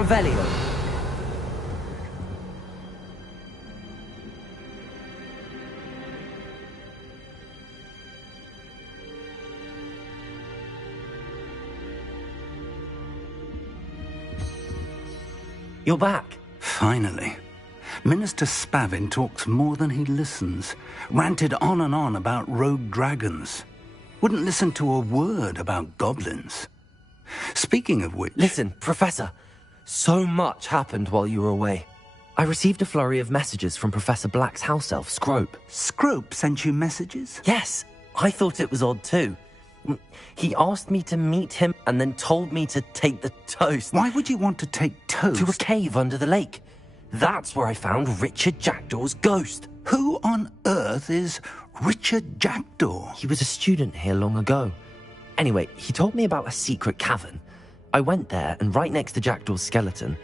Revelio. You're back. Finally. Minister Spavin talks more than he listens. Ranted on and on about rogue dragons. Wouldn't listen to a word about goblins. Speaking of which... Listen, Professor. So much happened while you were away. I received a flurry of messages from Professor Black's house elf, Scrope. Scrope sent you messages? Yes. I thought it was odd too. He asked me to meet him and then told me to take the toast. Why would you want to take toast? To a cave under the lake. That's where I found Richard Jackdaw's ghost. Who on earth is Richard Jackdaw? He was a student here long ago. Anyway, he told me about a secret cavern. I went there, and right next to Jackdaw's skeleton,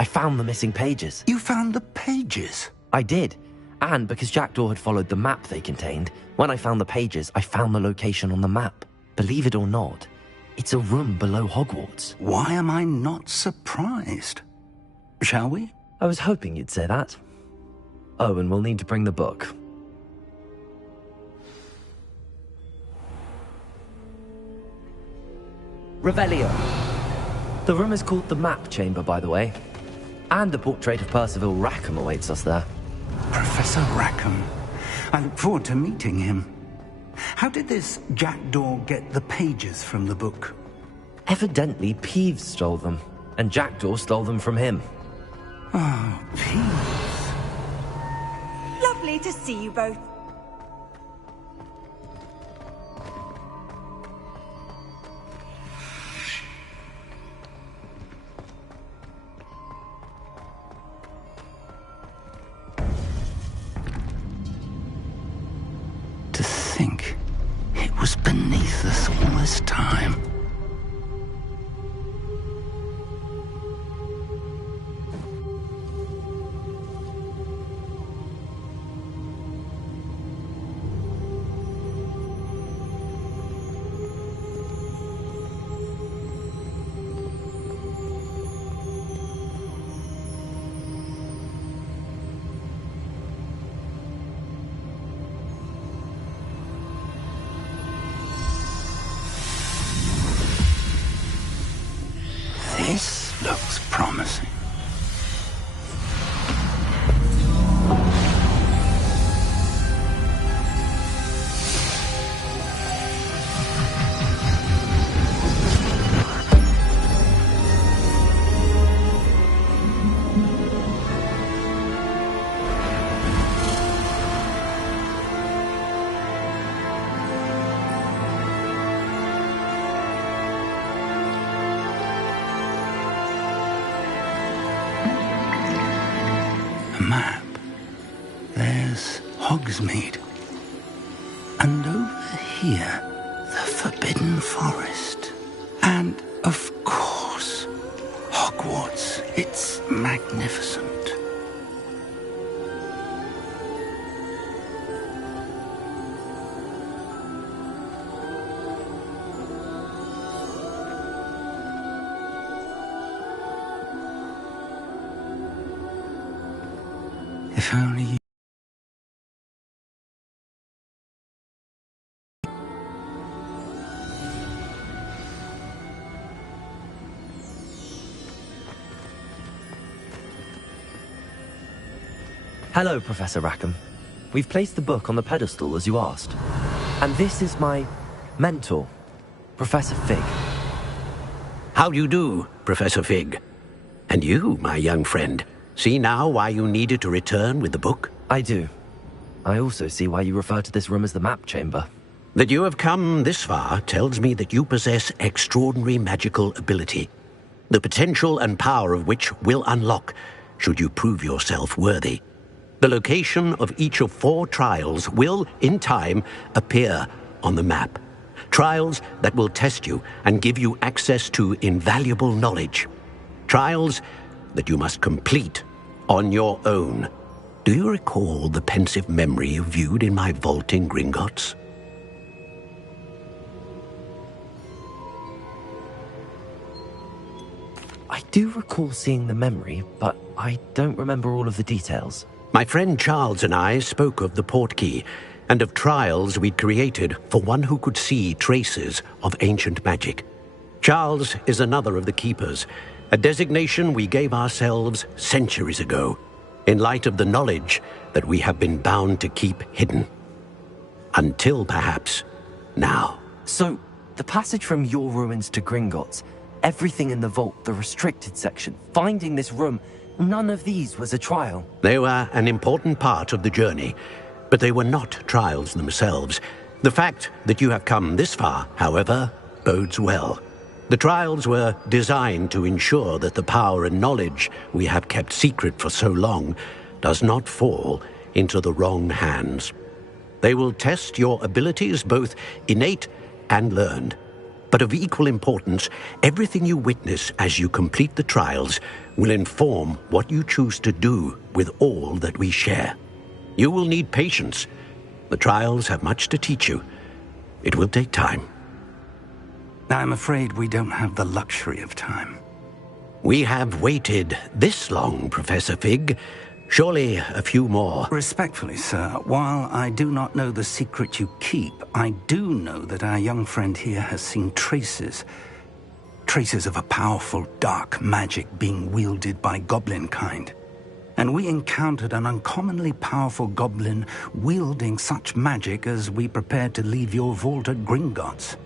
I found the missing pages. You found the pages? I did. And because Jackdaw had followed the map they contained, when I found the pages, I found the location on the map. Believe it or not, it's a room below Hogwarts. Why am I not surprised? Shall we? I was hoping you'd say that. Oh, and we'll need to bring the book. Revelio. The room is called the Map Chamber, by the way. And a portrait of Percival Rackham awaits us there. Professor Rackham. I look forward to meeting him. How did this Jackdaw get the pages from the book? Evidently, Peeves stole them, and Jackdaw stole them from him. Oh, Peeves. Lovely to see you both. To think it was beneath us all this time. This looks promising. Map. There's Hogsmeade. And over here, the Forbidden Forest. And, of course, Hogwarts. It's magnificent. If only you... Hello, Professor Rackham. We've placed the book on the pedestal, as you asked. And this is my mentor, Professor Fig. How do you do, Professor Fig? And you, my young friend, see now why you needed to return with the book? I do. I also see why you refer to this room as the Map Chamber. That you have come this far tells me that you possess extraordinary magical ability, the potential and power of which will unlock should you prove yourself worthy. The location of each of 4 trials will, in time, appear on the map. Trials that will test you and give you access to invaluable knowledge. Trials that you must complete on your own. Do you recall the pensive memory you viewed in my vault in Gringotts? I do recall seeing the memory, but I don't remember all of the details. My friend Charles and I spoke of the portkey and of trials we'd created for one who could see traces of ancient magic. Charles is another of the keepers, a designation we gave ourselves centuries ago, in light of the knowledge that we have been bound to keep hidden. Until, perhaps, now. So, the passage from your ruins to Gringotts, everything in the vault, the restricted section, finding this room, none of these was a trial. They were an important part of the journey, but they were not trials themselves. The fact that you have come this far, however, bodes well. The trials were designed to ensure that the power and knowledge we have kept secret for so long does not fall into the wrong hands. They will test your abilities, both innate and learned. But of equal importance, everything you witness as you complete the trials will inform what you choose to do with all that we share. You will need patience. The trials have much to teach you. It will take time. I'm afraid we don't have the luxury of time. We have waited this long, Professor Fig. Surely a few more. Respectfully, sir, while I do not know the secret you keep, I do know that our young friend here has seen traces of a powerful dark magic being wielded by goblin kind. And we encountered an uncommonly powerful goblin wielding such magic as we prepared to leave your vault at Gringotts.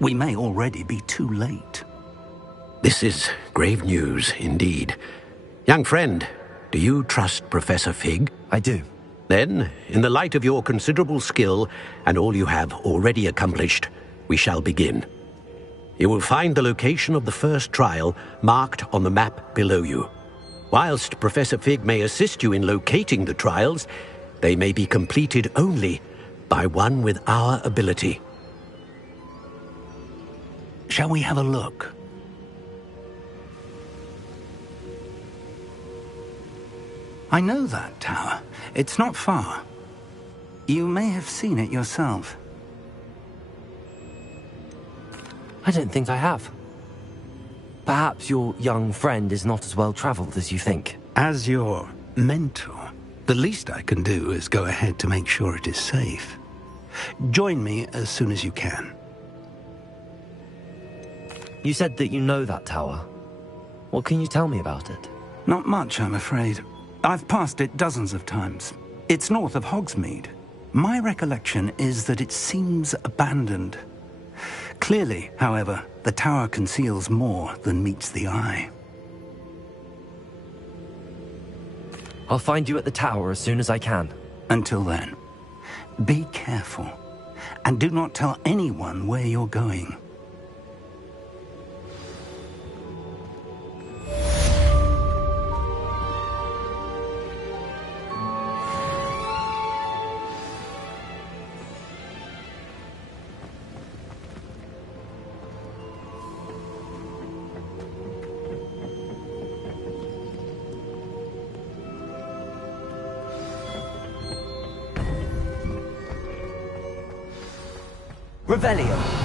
We may already be too late. This is grave news indeed. Young friend, do you trust Professor Fig? I do. Then, in the light of your considerable skill and all you have already accomplished, we shall begin. You will find the location of the first trial marked on the map below you. Whilst Professor Fig may assist you in locating the trials, they may be completed only by one with our ability. Shall we have a look? I know that tower. It's not far. You may have seen it yourself. I don't think I have. Perhaps your young friend is not as well traveled as you think. As your mentor, the least I can do is go ahead to make sure it is safe. Join me as soon as you can. You said that you know that tower. What can you tell me about it? Not much, I'm afraid. I've passed it dozens of times. It's north of Hogsmeade. My recollection is that it seems abandoned. Clearly, however, the tower conceals more than meets the eye. I'll find you at the tower as soon as I can. Until then, be careful, and do not tell anyone where you're going. Revelio.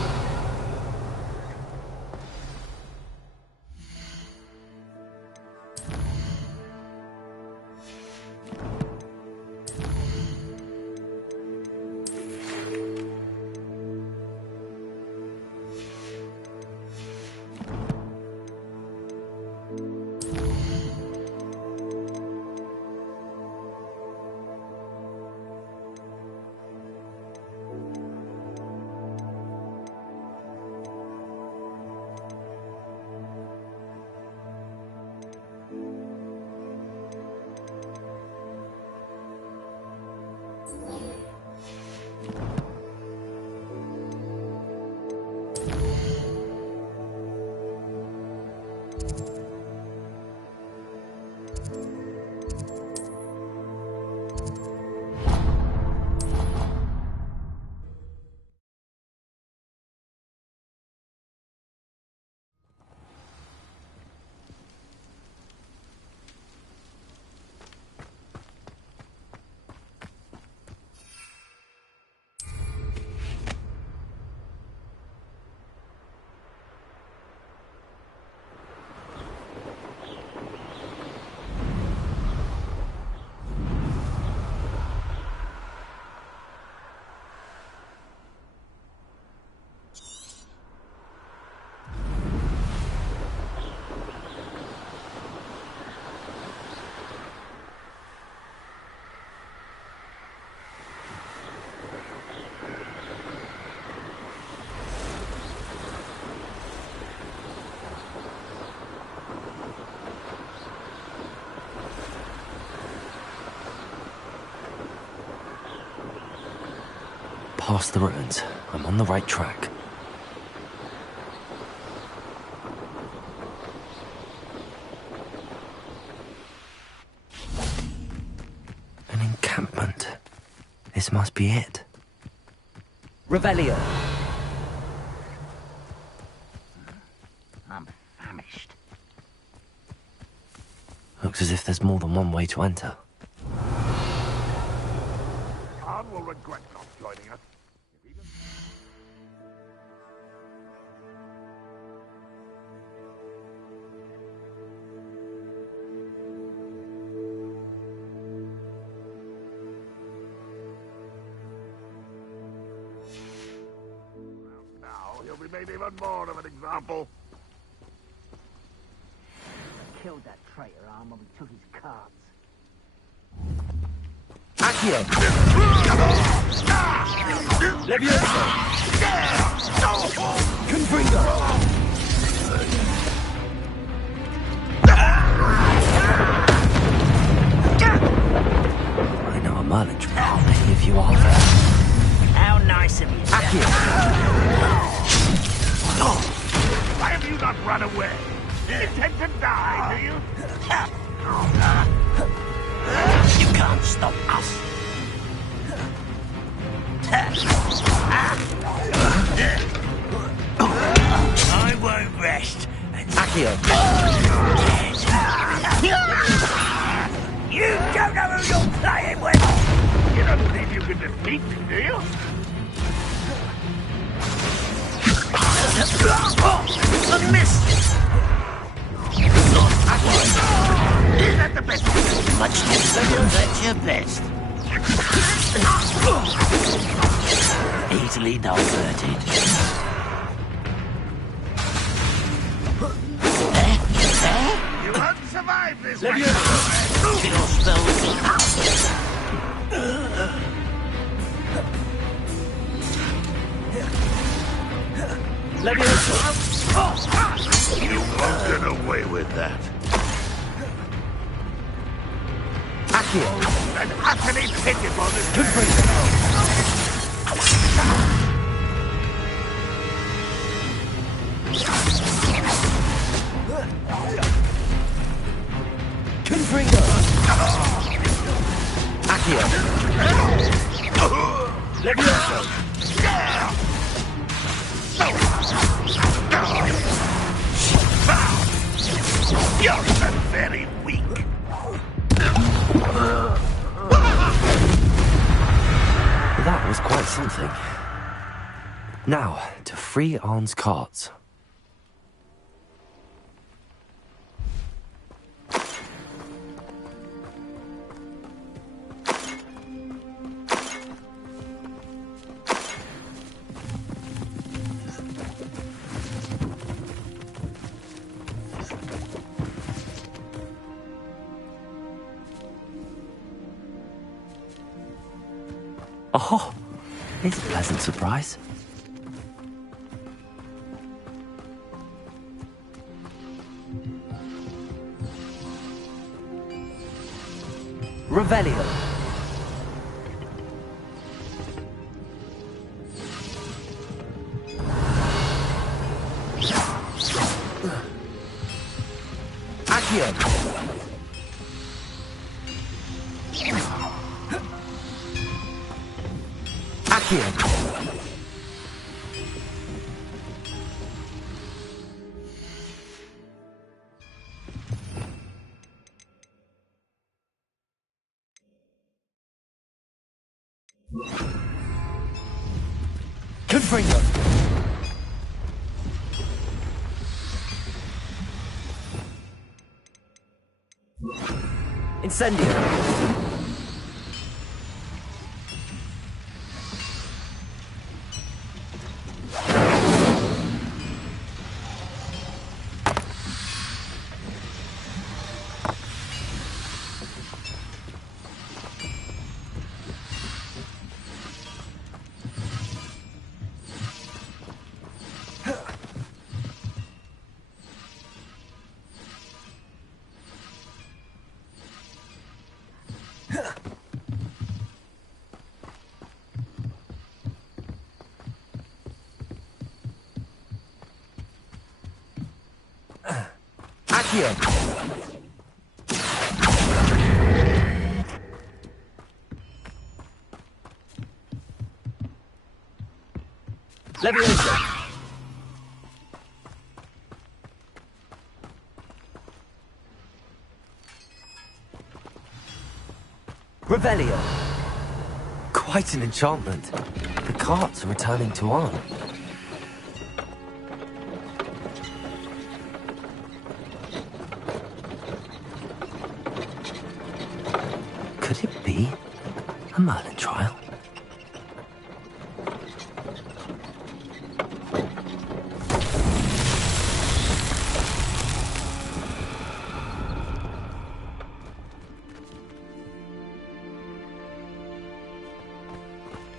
past the ruins. I'm on the right track. An encampment. This must be it. Revelio. I'm famished. Looks as if there's more than one way to enter. Khan will regret not joining us. Now he'll be made even more of an example. Killed that traitor arm when we took his cards. Accio! Levioso! Confringo! I know a Merlin trick. How many of you are there? How nice of you. Accio! Why have you not run away? You intend to die, do you? You can't stop us. I won't rest. Accio! You don't know who you're playing with. You don't believe you can defeat me, do you? A miss. Is that the best? Much less that's your best. Easily diverted. You won't survive this. Your spells. You won't get away with that. Accio! And utterly pitiful this Confringo! Accio! Levioso! You're very weak. That was quite something. Now, to free Arn's cards. Oh, it's a pleasant surprise. Revelio. Accio. Accio. Confringo. Incendio. Accio! Leviosa! Revelio! Quite an enchantment. The carts are returning to Arn. Could it be a Merlin trial?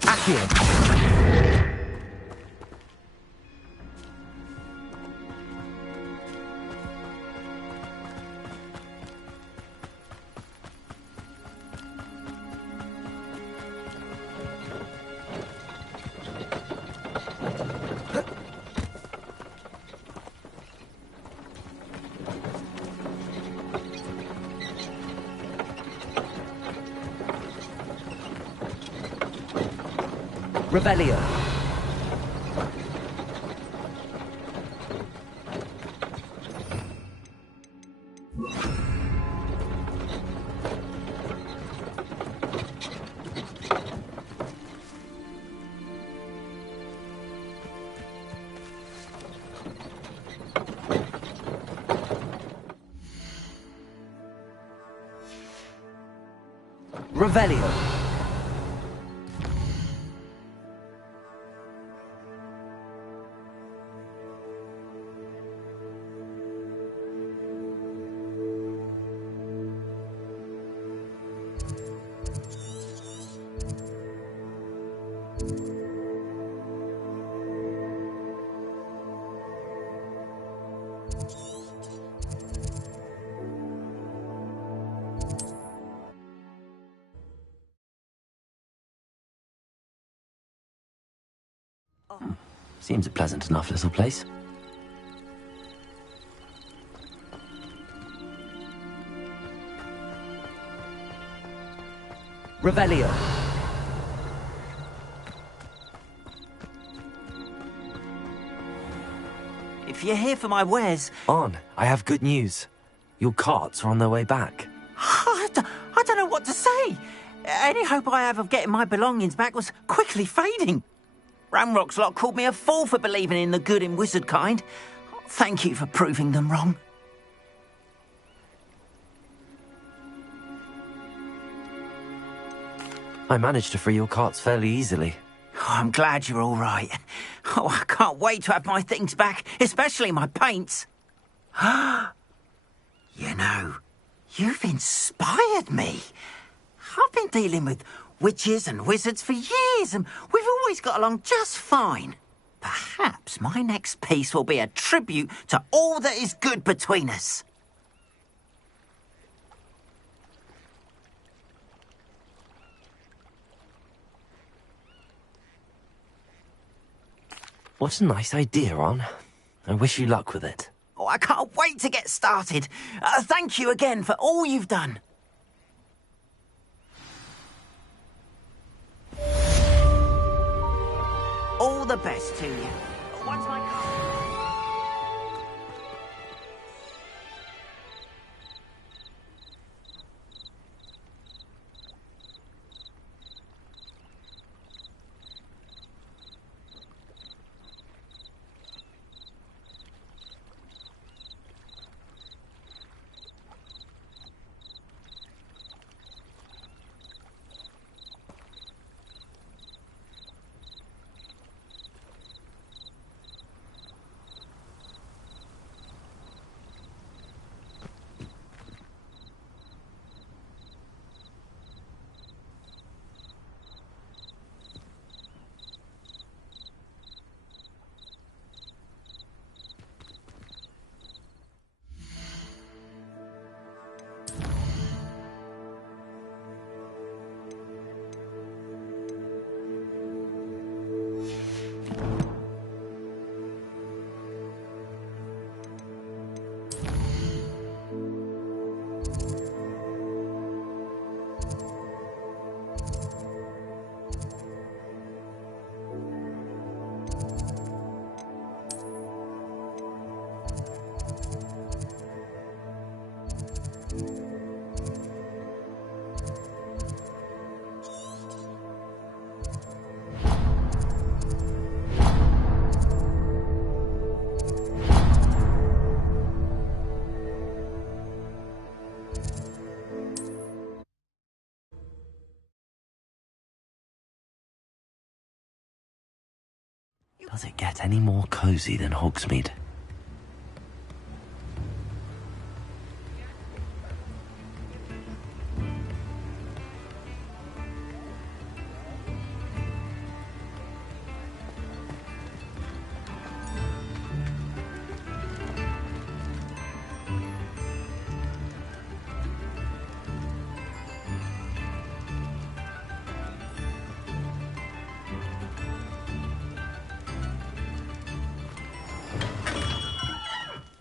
Accio! Revelio. Revelio. Seems a pleasant enough little place. Revelio. If you're here for my wares... On, I have good news. Your carts are on their way back. I don't know what to say. Any hope I have of getting my belongings back was quickly fading. Ramrock's lot called me a fool for believing in the good in wizard kind. Thank you for proving them wrong. I managed to free your carts fairly easily. Oh, I'm glad you're all right. Oh, I can't wait to have my things back, especially my paints. You know, you've inspired me. I've been dealing with witches and wizards for years, and we've always got along just fine. Perhaps my next piece will be a tribute to all that is good between us. What a nice idea, Ron. I wish you luck with it. Oh, I can't wait to get started. Thank you again for all you've done. All the best to you. What's my car? Does it get any more cozy than Hogsmeade?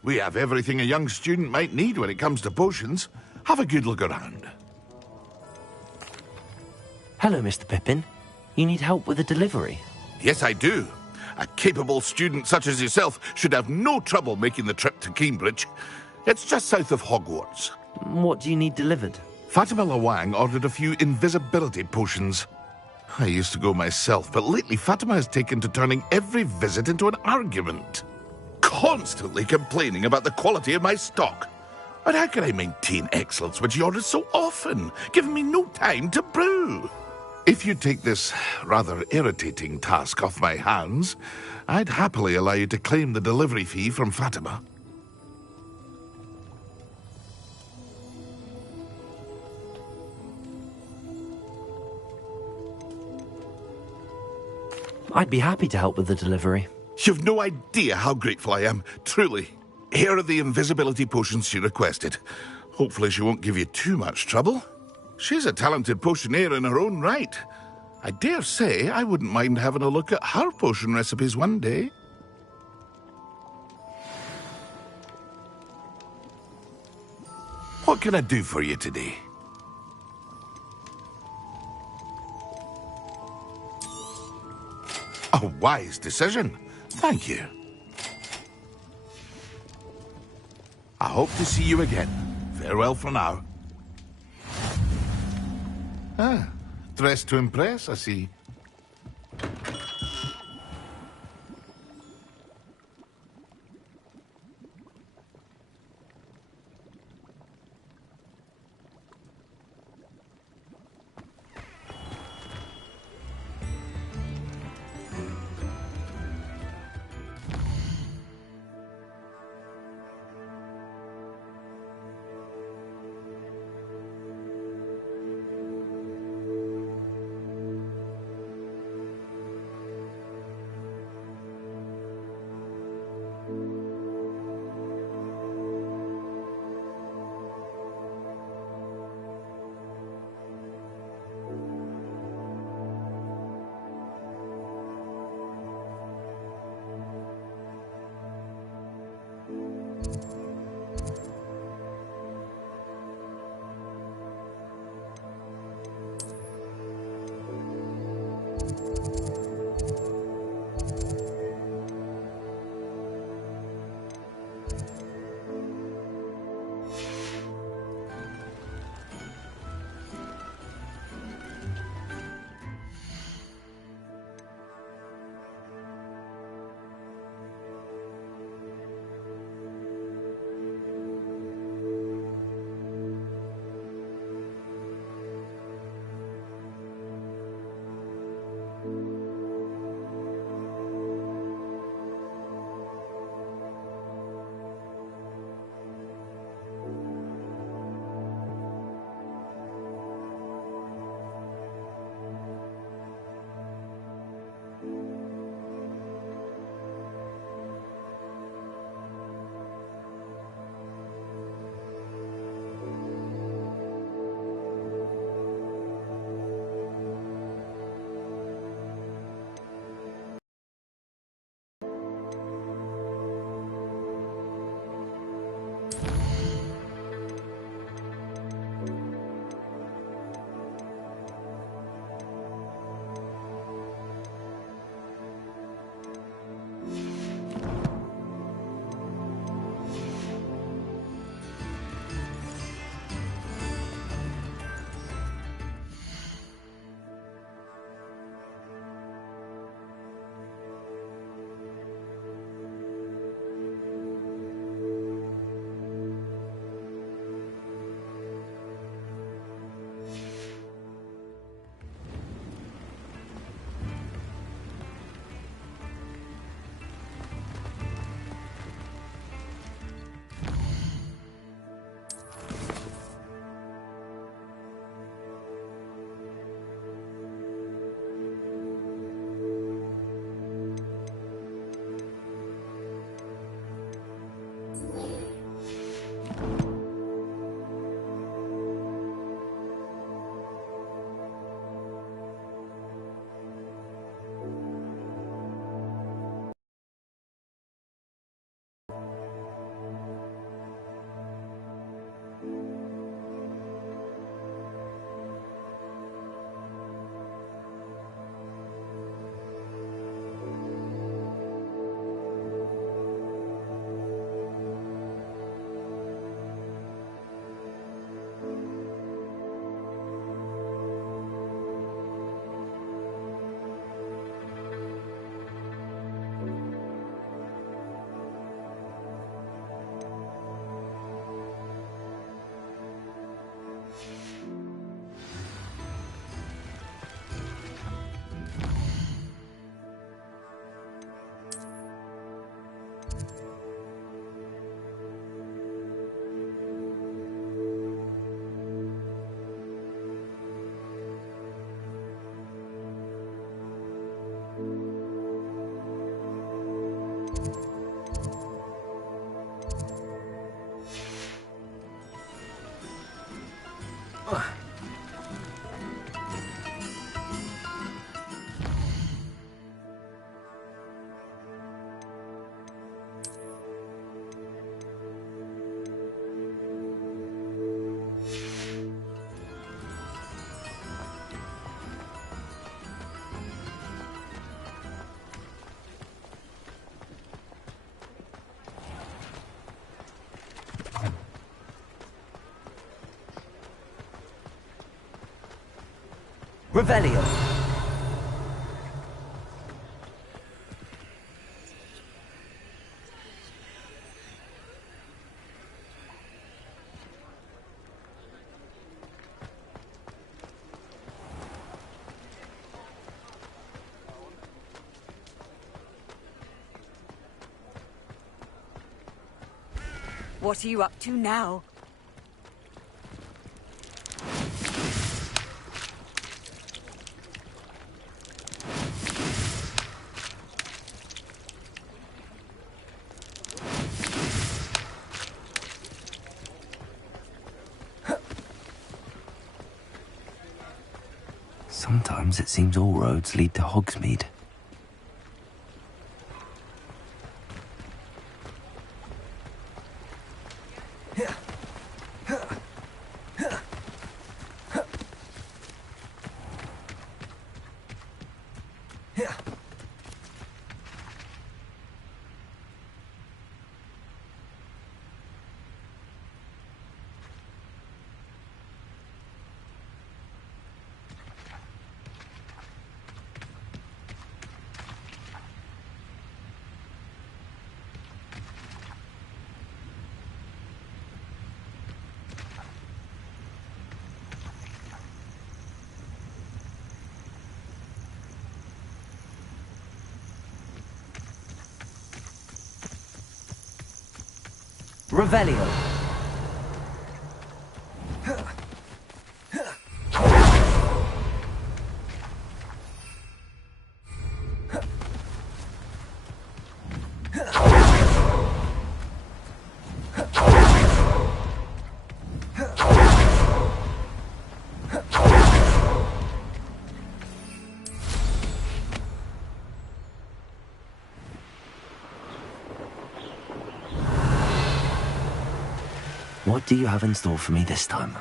We have everything a young student might need when it comes to potions. Have a good look around. Hello, Mr. Pippin. You need help with a delivery? Yes, I do. A capable student such as yourself should have no trouble making the trip to Cambridge. It's just south of Hogwarts. What do you need delivered? Fatima Lawang ordered a few invisibility potions. I used to go myself, but lately Fatima has taken to turning every visit into an argument. Constantly complaining about the quality of my stock. But how can I maintain excellence when she orders so often, giving me no time to brew? If you take this rather irritating task off my hands, I'd happily allow you to claim the delivery fee from Fatima. I'd be happy to help with the delivery. You've no idea how grateful I am, truly. Here are the invisibility potions she requested. Hopefully she won't give you too much trouble. She's a talented potioneer in her own right. I dare say I wouldn't mind having a look at her potion recipes one day. What can I do for you today? A wise decision. Thank you. I hope to see you again. Farewell for now. Ah, dressed to impress, I see. Revelio. What are you up to now? Sometimes it seems all roads lead to Hogsmeade. Revelio. What do you have in store for me this time?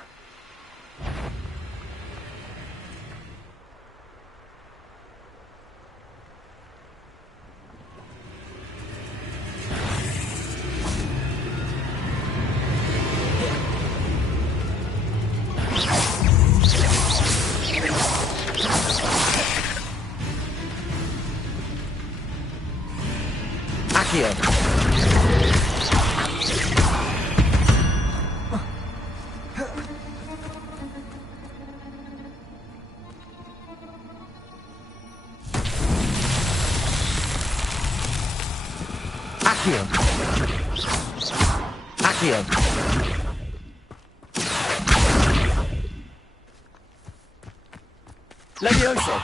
Accio. Accio. Accio. Levioso.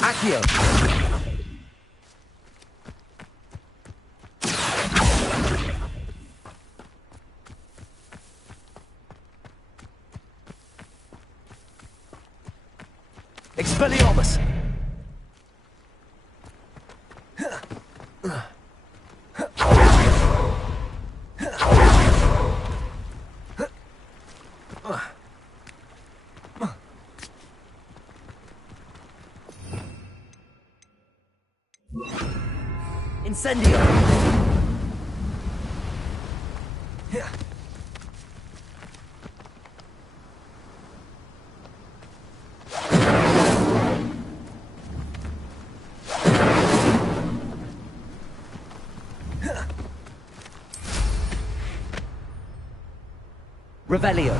Accio. Expelliarmus. Incendio! Revelio.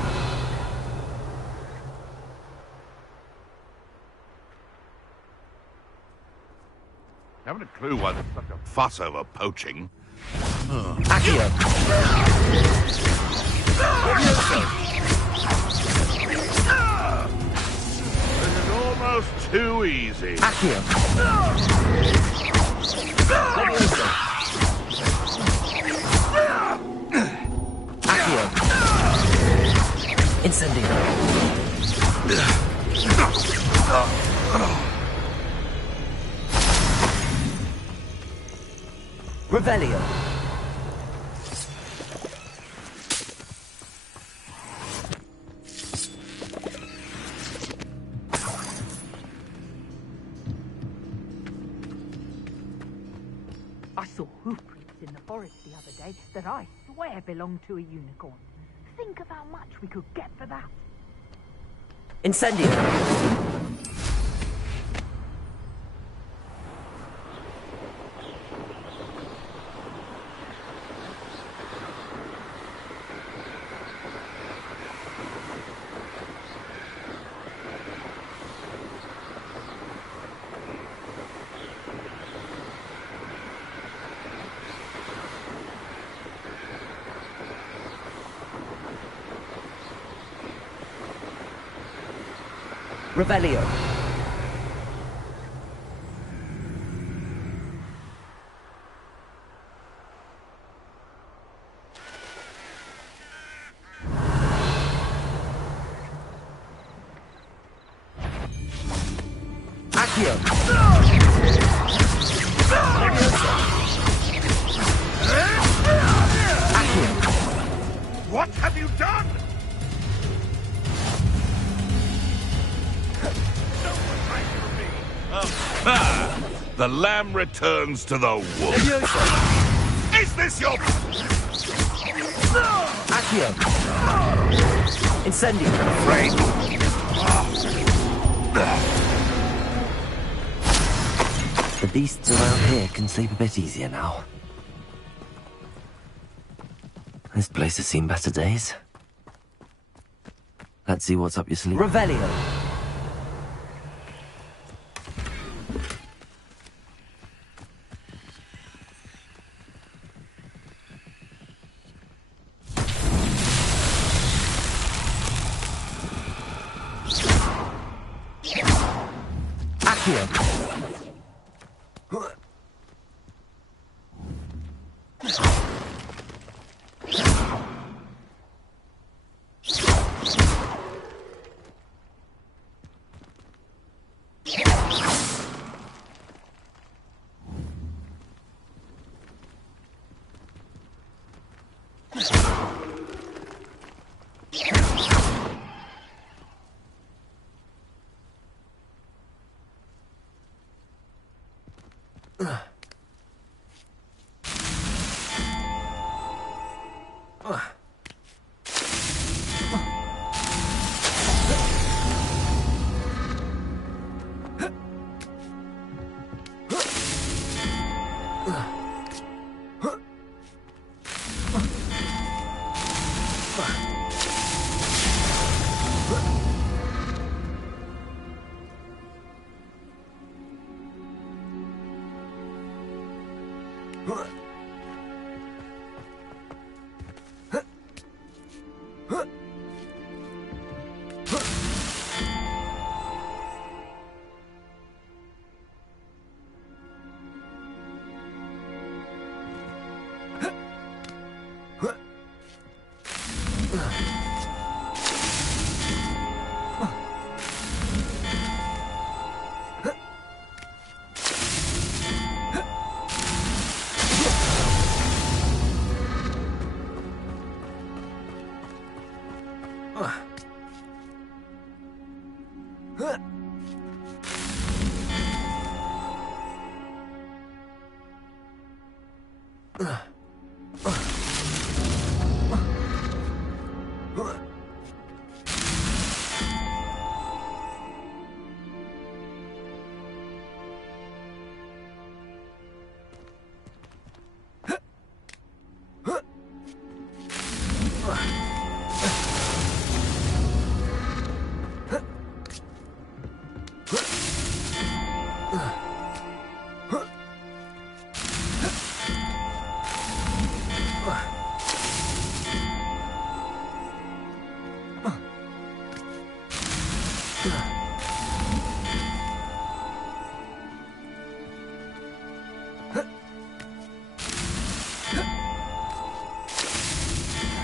Haven't a clue why there's such a fuss over poaching. Accio. This is almost too easy. Accio. Levioso. Accio. Incendio. Revelio. I saw hoof prints in the forest the other day that I swear belonged to a unicorn. Think of how much we could get for that. Incendio. Revelio. Accio. What have you done? The lamb returns to the wolf. Is this your... Accio. Incendio. Afraid? The beasts around here can sleep a bit easier now. This place has seen better days. Let's see what's up your sleeve. Revelio. Accio.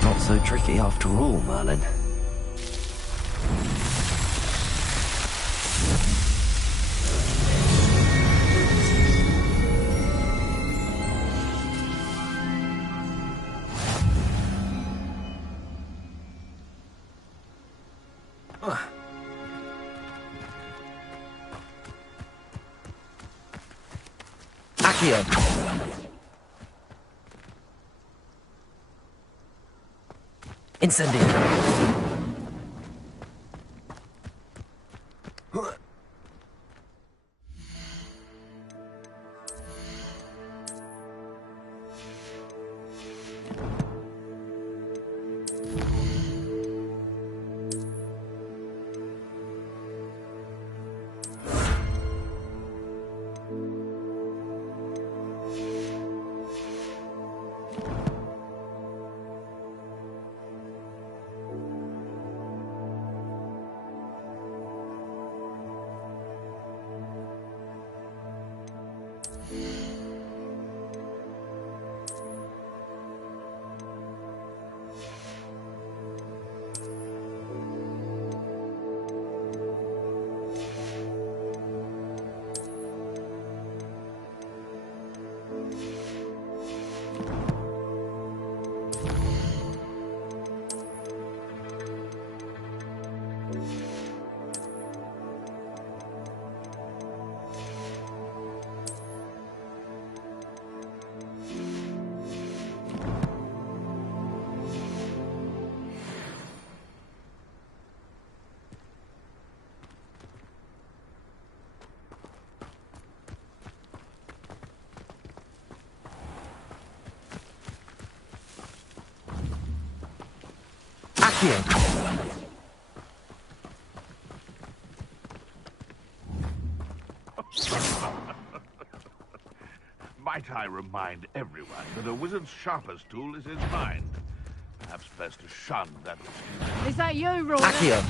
Not so tricky after all, Merlin. Accio. Incendio. Accio. Might I remind everyone that a wizard's sharpest tool is his mind? Perhaps best to shun that which... Is that you, Roy? Accio.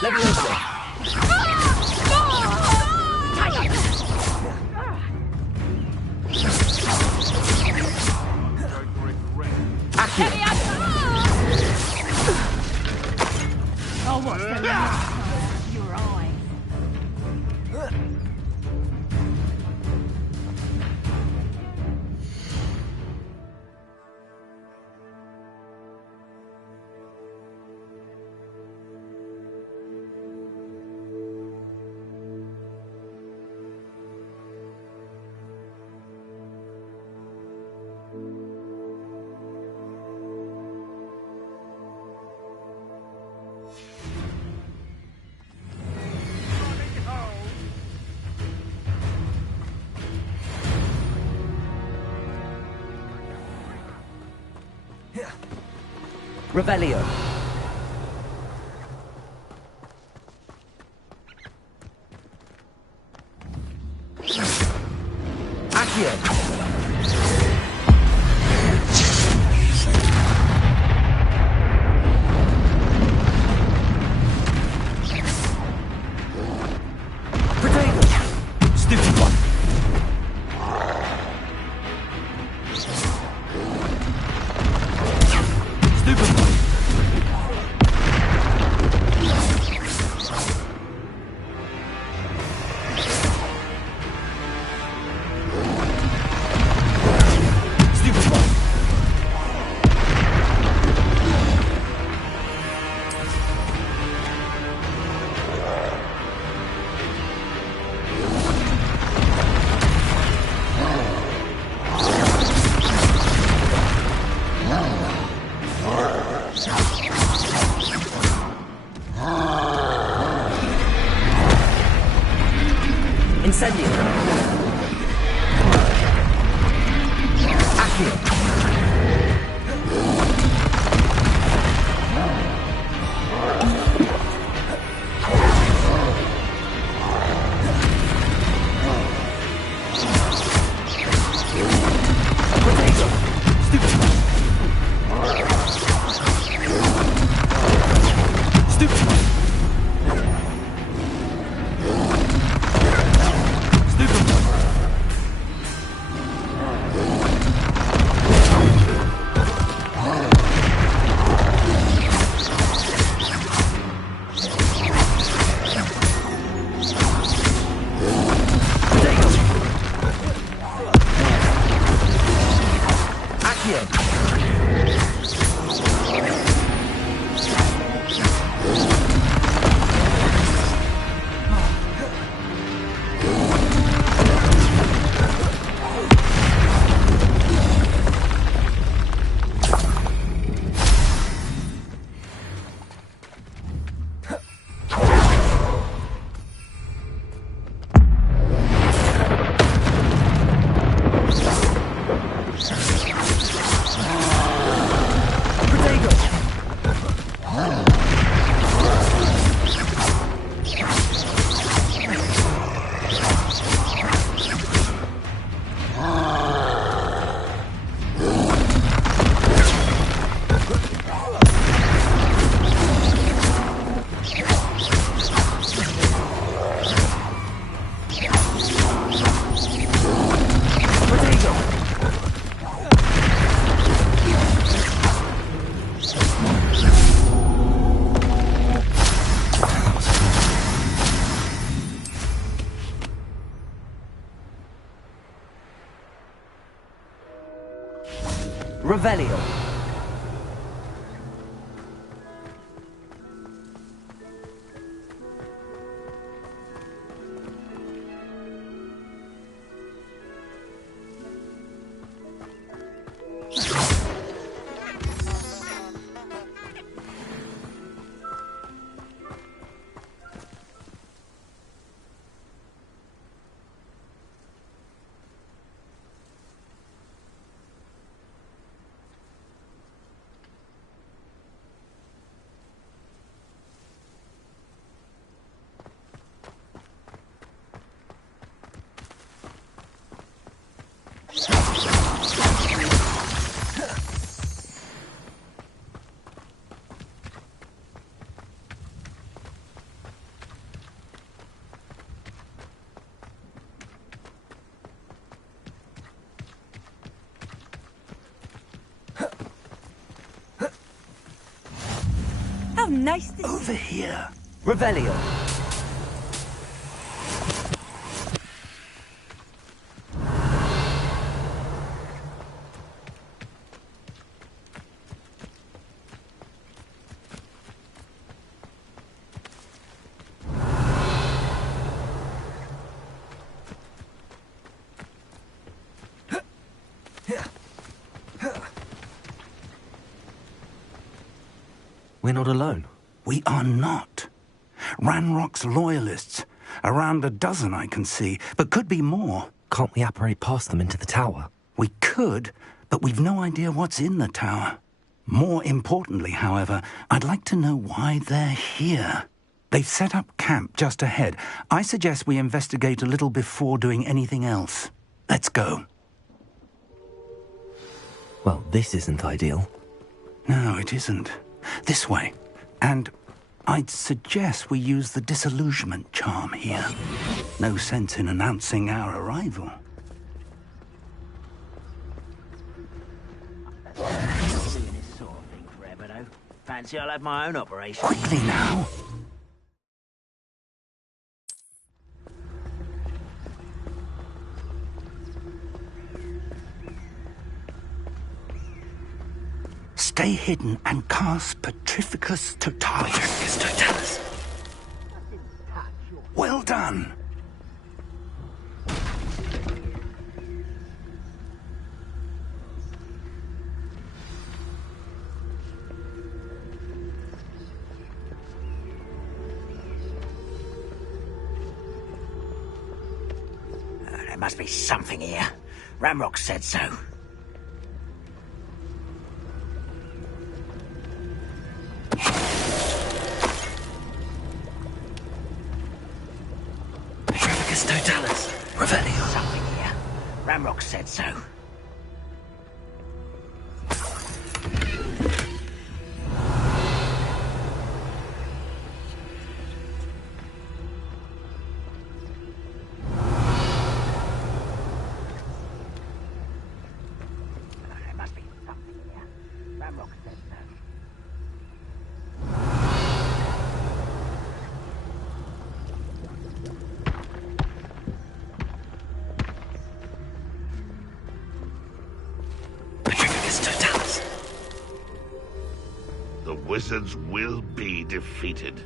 Leviosa. Accio. Oh, what's the matter? Your eyes. Revelio. Accio. Stupid one. Stupid one. Stupid one. Incendio. Accio. Potato. Stupid. Stupid. Revelio. Nice to Over here. Revelio. We're not alone. We are not. Ranrock's loyalists. Around a dozen I can see, but could be more. Can't we apparate past them into the tower? We could, but we've no idea what's in the tower. More importantly, however, I'd like to know why they're here. They've set up camp just ahead. I suggest we investigate a little before doing anything else. Let's go. Well, this isn't ideal. No, it isn't. This way. And I'd suggest we use the disillusionment charm here. No sense in announcing our arrival. Doing this sort of thing forever, though. Fancy I'll have my own operation. Quickly now. Stay hidden and cast Petrificus Totalis. Petrificus Totalis. Well done. There must be something here. Ramrock said so. Petrificus Totalis. Revelio. Something here. Ramrock said so. There must be something here. Ramrock said so. Petrificus Totalis. The wizards will be defeated.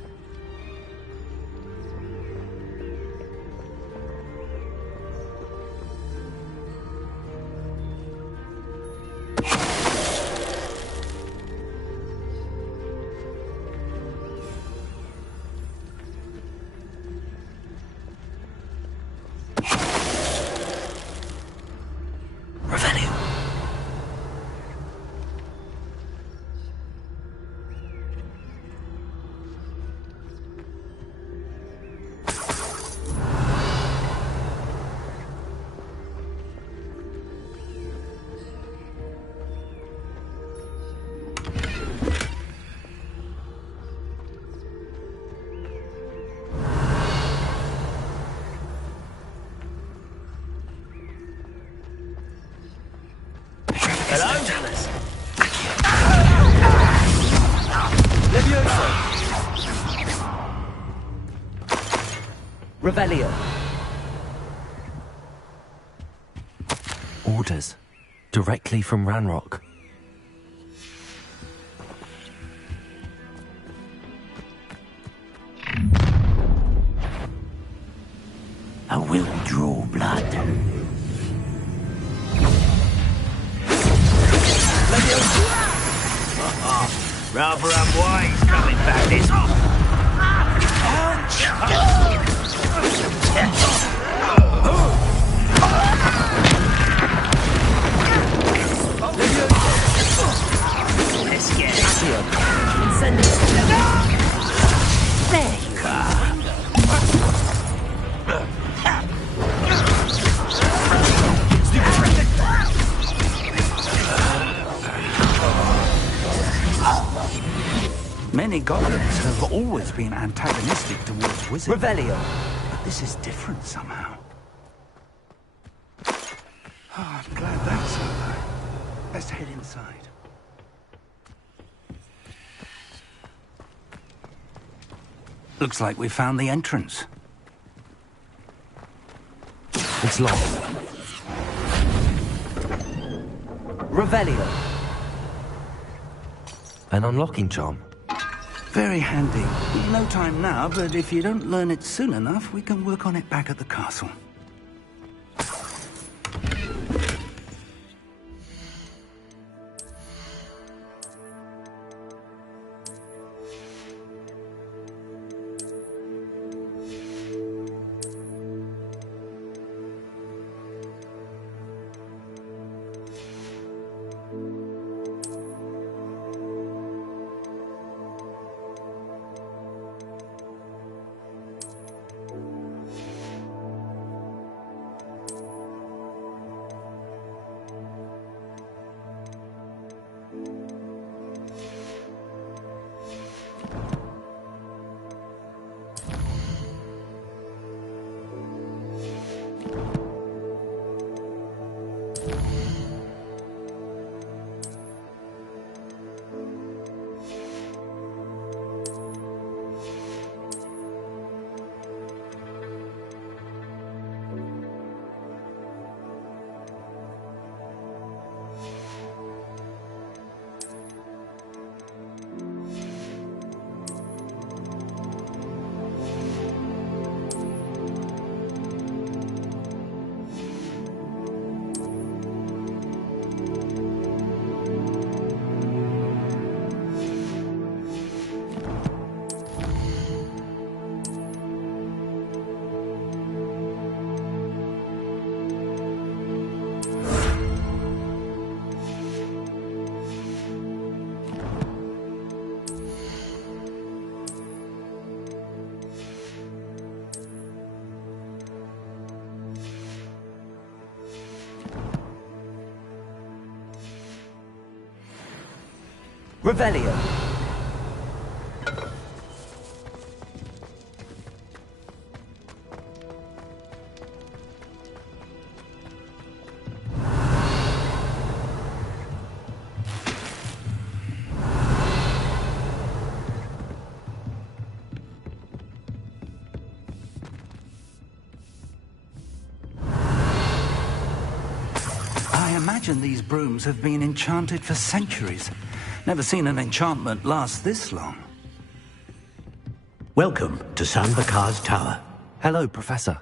Revelio. Petrificus Totalis. Levioso. Revelio. Orders. Directly from Ranrock. I will draw blood. Rather unwise coming back this. Let's get Accio. There you are. Many goblins have always been antagonistic towards wizards. Revelio. But this is different somehow. Oh, I'm glad that's over. Let's head inside. Looks like we found the entrance. It's locked. Revelio. An unlocking charm. Very handy. No time now, but if you don't learn it soon enough, we can work on it back at the castle. Revelio. I imagine these brooms have been enchanted for centuries. Never seen an enchantment last this long. Welcome to Sambakar's Tower. Hello, Professor.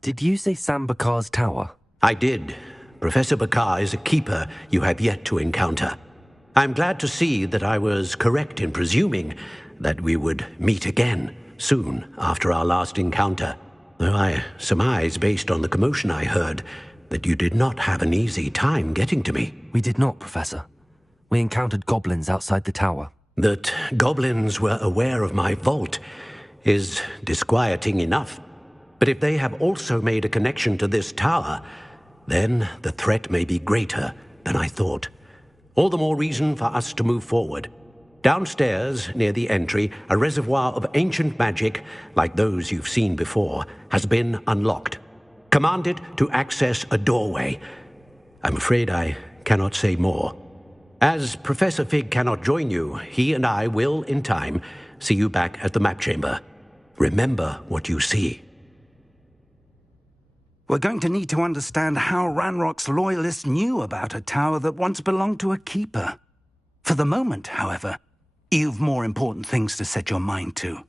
Did you say Sambakar's Tower? I did. Professor Bakar is a keeper you have yet to encounter. I'm glad to see that I was correct in presuming that we would meet again soon after our last encounter, though I surmise, based on the commotion I heard, that you did not have an easy time getting to me. We did not, Professor. We encountered goblins outside the tower. That goblins were aware of my vault is disquieting enough. But if they have also made a connection to this tower, then the threat may be greater than I thought. All the more reason for us to move forward. Downstairs, near the entry, a reservoir of ancient magic, like those you've seen before, has been unlocked. Command it to access a doorway. I'm afraid I cannot say more. As Professor Fig cannot join you, he and I will, in time, see you back at the map chamber. Remember what you see. We're going to need to understand how Ranrock's loyalists knew about a tower that once belonged to a keeper. For the moment, however, you've more important things to set your mind to.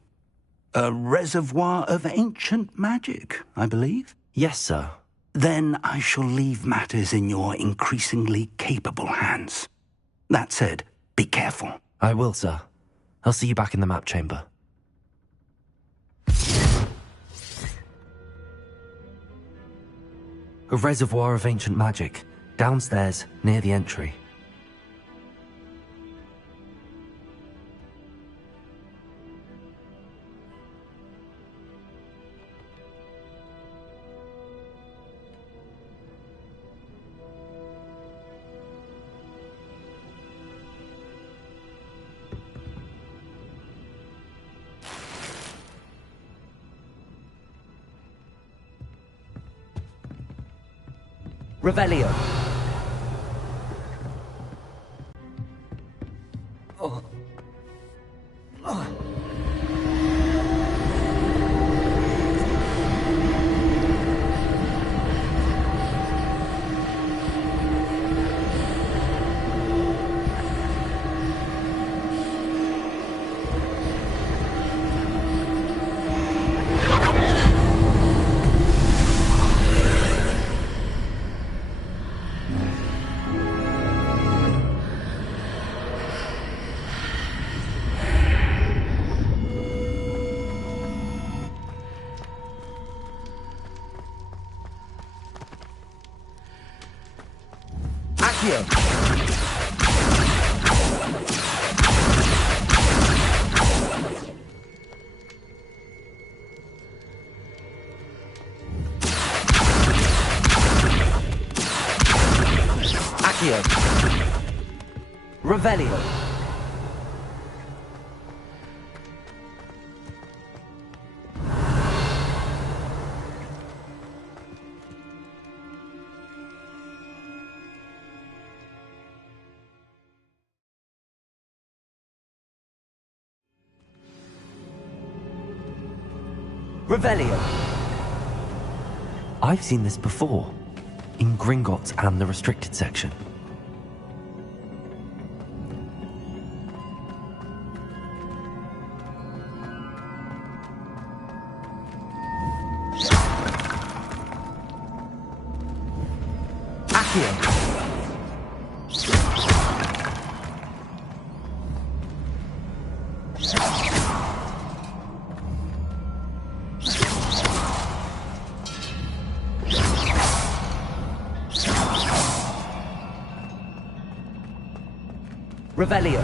A reservoir of ancient magic, I believe? Yes, sir. Then I shall leave matters in your increasingly capable hands. That said, be careful. I will, sir. I'll see you back in the map chamber. A reservoir of ancient magic, downstairs, near the entry. Revelio. Accio! Accio! Revelio! Revelio. I've seen this before, in Gringotts and the restricted section. Accio. Revelio.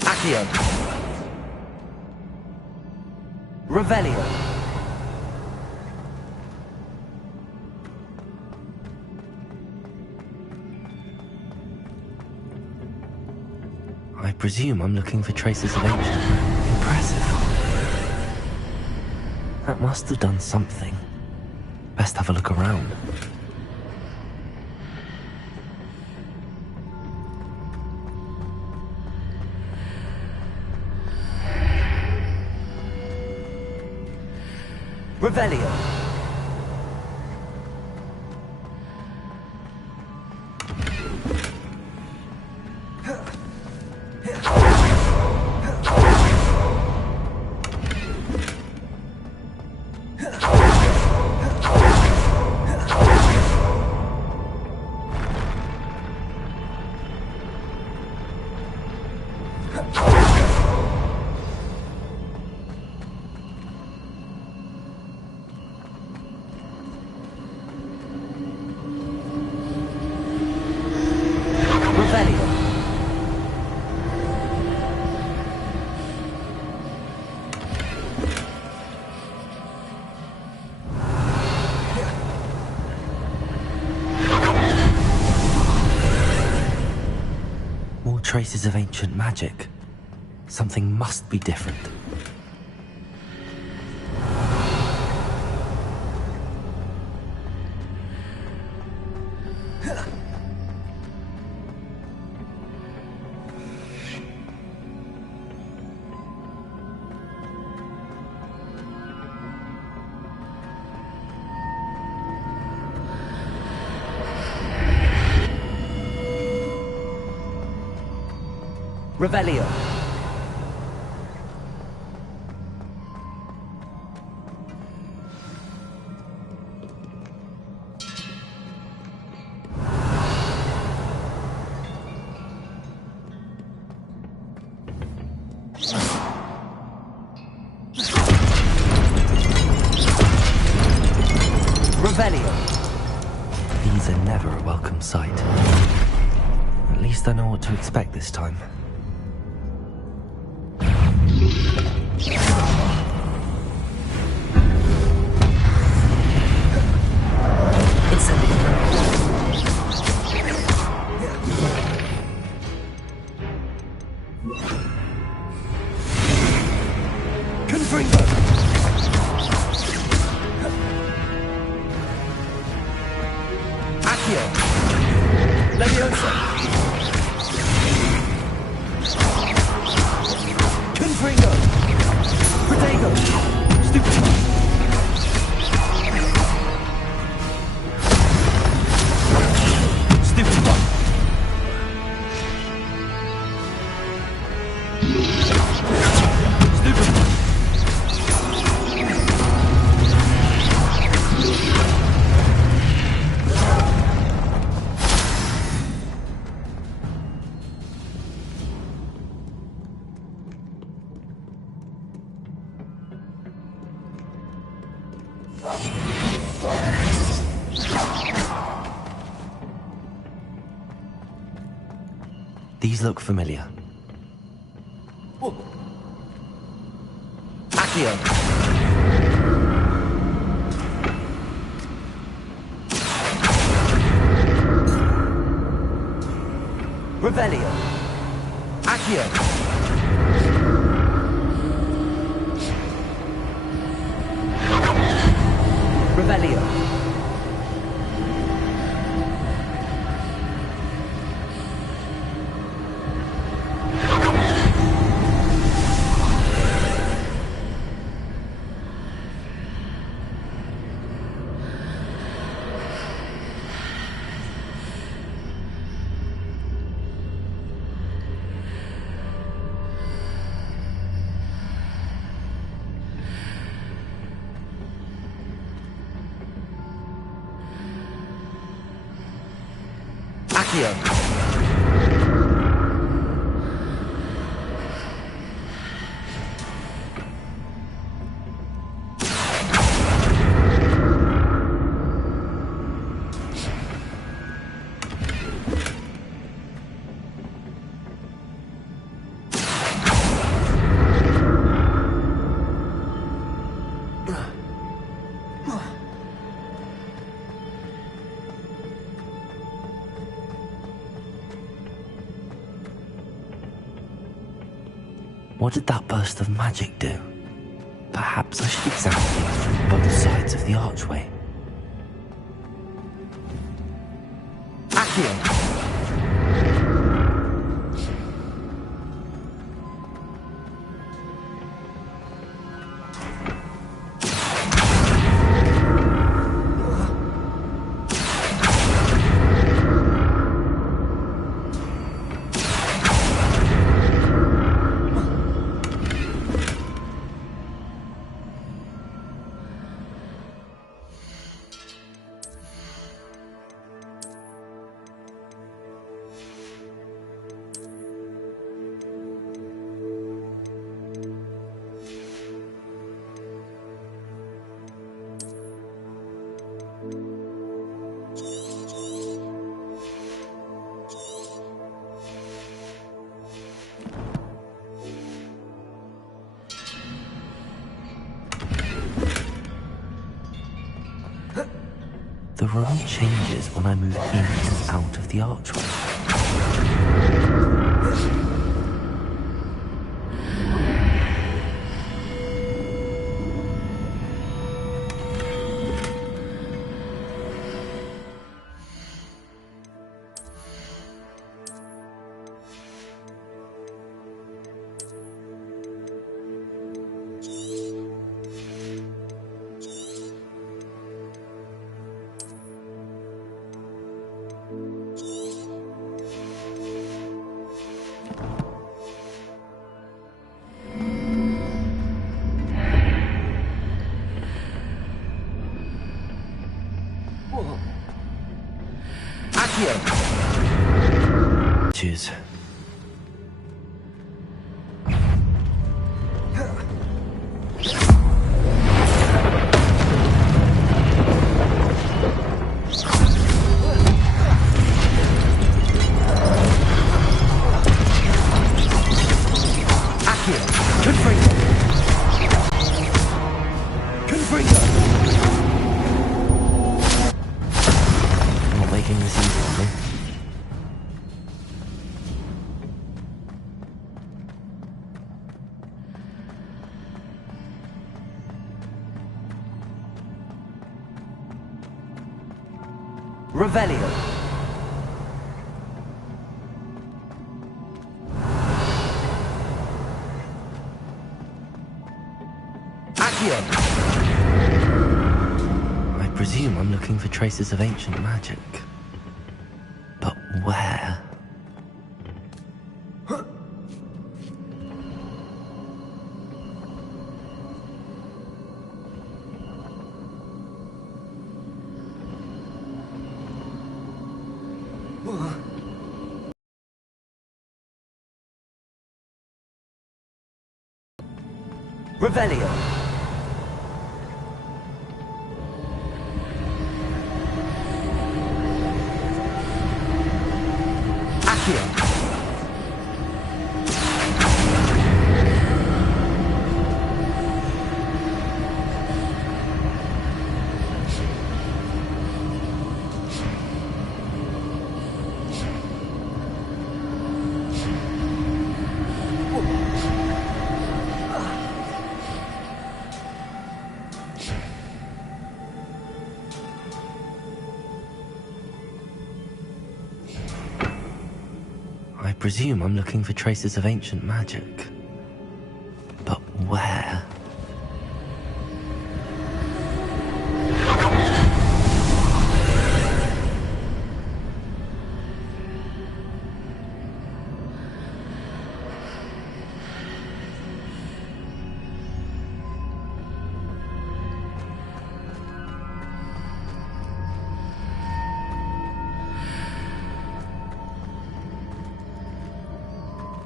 Accio. Revelio. I presume I'm looking for traces of ancient. Impressive. That must have done something. Best have a look around. Revelio. Traces of ancient magic. Something must be different. Revelio. Revelio. These are never a welcome sight. At least I know what to expect this time. These look familiar. Accio! Revelio! Accio! Revelio! Accio! What did that burst of magic do? Perhaps I should examine things from both sides of the archway. Accio! The room changes when I move in and out of the archway. Accio! Choose. Accio! Confringo! Confringo! Not making this easy on me. Revelio. Accio. I presume I'm looking for traces of ancient magic. But where? Revelio. Accio! I presume I'm looking for traces of ancient magic. But where?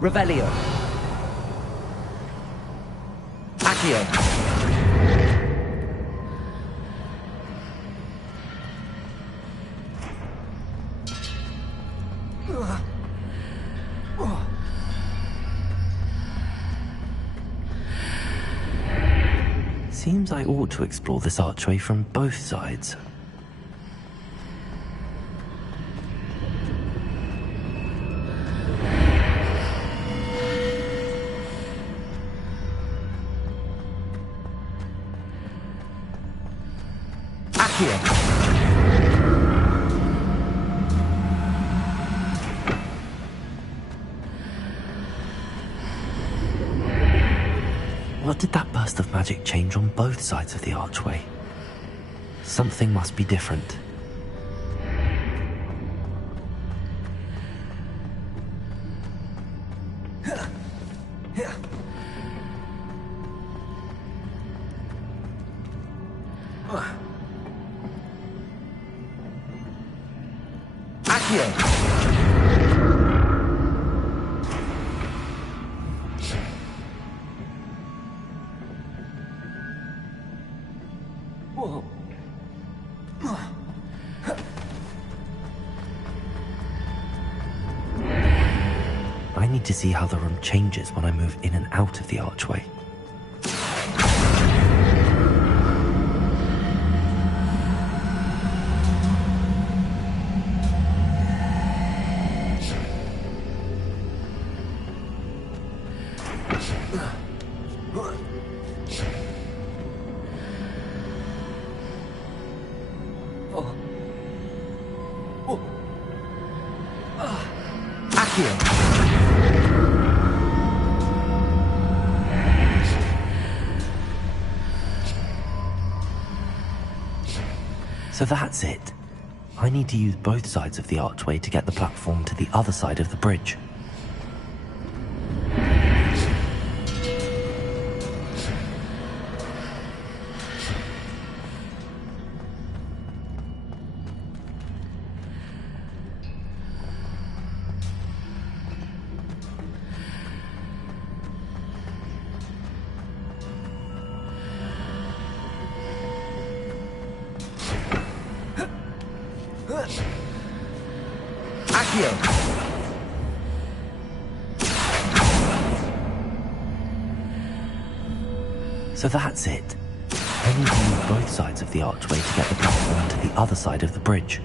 Revelio. Accio. Seems I ought to explore this archway from both sides. What did that burst of magic change on both sides of the archway? Something must be different. I need to see how the room changes when I move in and out of the archway. So that's it. I need to use both sides of the archway to get the platform to the other side of the bridge. So that's it. I need to use both sides of the archway to get the platform to the other side of the bridge.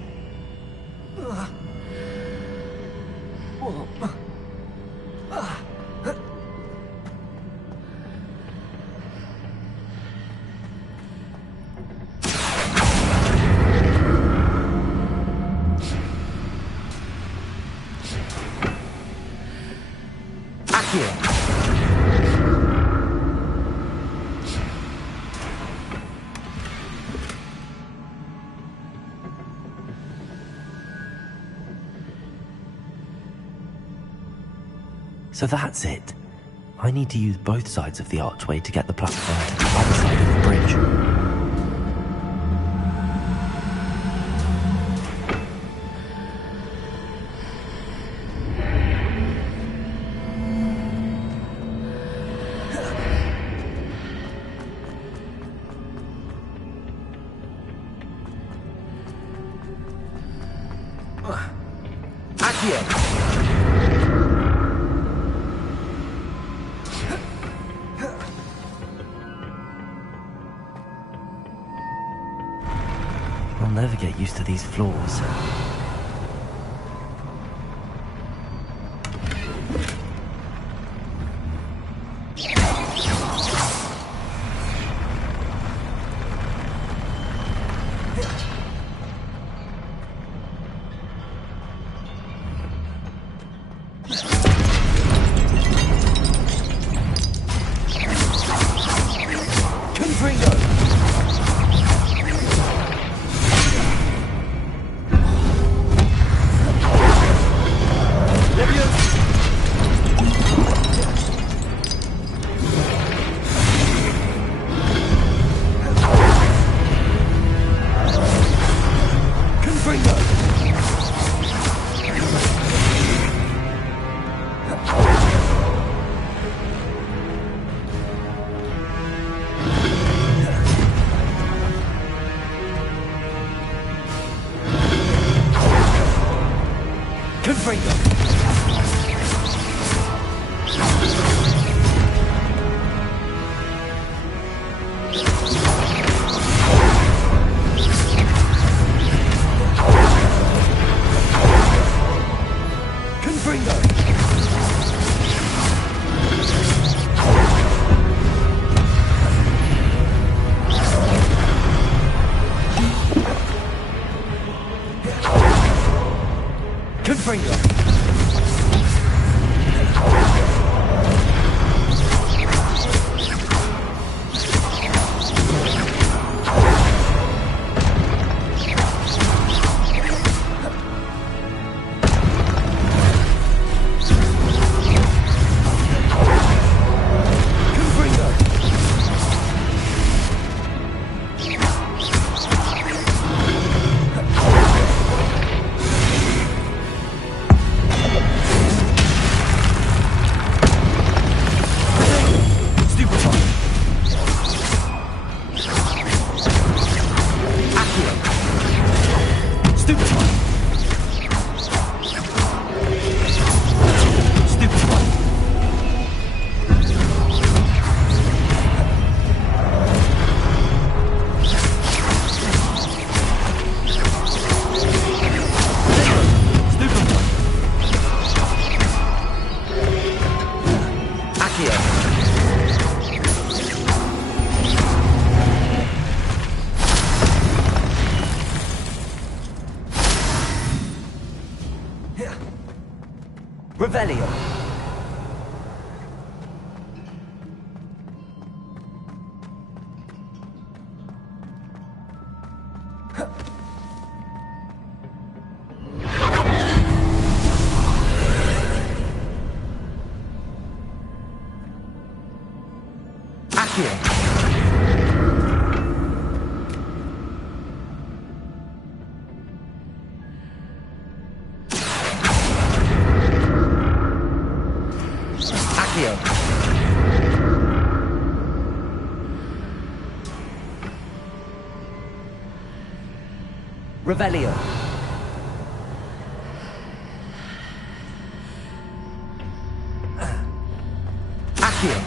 So that's it. I need to use both sides of the archway to get the platform to the other side of the bridge. Accio! never get used to these floors. Revelio. Revelio. Accio.